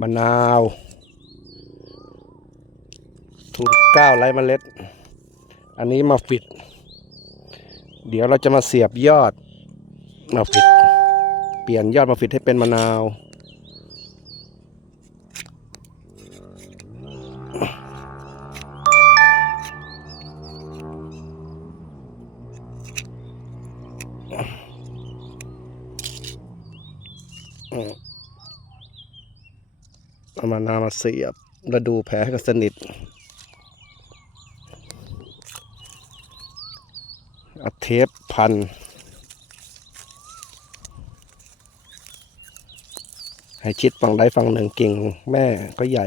มะนาวทุนเก้าไร้เมล็ด อันนี้มาฟิด เดี๋ยวเราจะมาเสียบยอดมาฟิด เปลี่ยนยอดมาฟิดให้เป็นมะนาว เอามานามาเสียบแล้วดูแผลให้ก็สนิทอาเทปพันให้ชิดฝั่งใดฝั่งหนึ่งกิ่งแม่ก็ใหญ่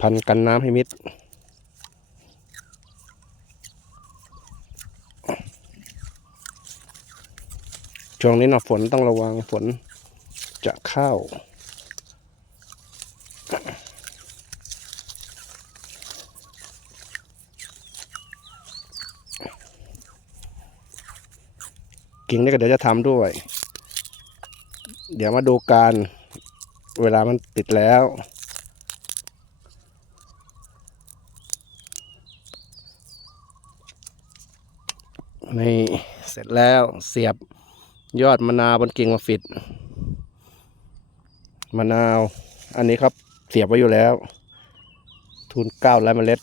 พันกันน้ำให้มิด ช่วงนี้นะฝนต้องระวังฝนจะเข้า กิ่งนี้ก็เดี๋ยวจะทำด้วย เดี๋ยวมาดูการเวลามันติดแล้ว นี่เสร็จแล้วเสียบยอดมะนาวบนกิ่งมาฟิดมะนาว อันนี้ครับเสียบไว้อยู่แล้ว ทุนเก้าไร้เมล็ด